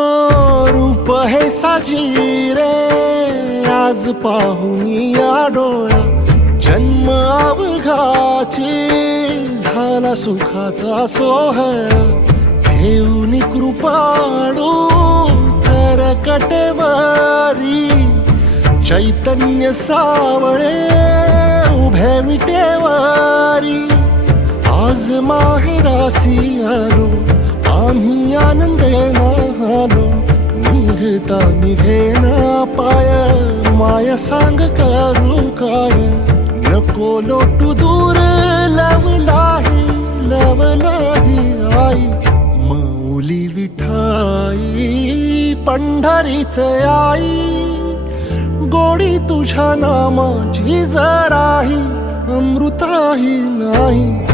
रूप हे साजी रे आज पाहून या डोळा. जन्म अवघाची झाला सुखाचा सोहळा. घेऊन कृपाडू तर कटेवारी चैतन्य सावळे उभे विटेवारी आज माहेरासी आलो आम्ही आनंदेना पाय माया सांग करू काय? नको लोटू दूर लवलाही लवलाही आई. मौली विठाई पंढरीच आई. गोडी तुझ्या नामाची जराही अमृताही नाही.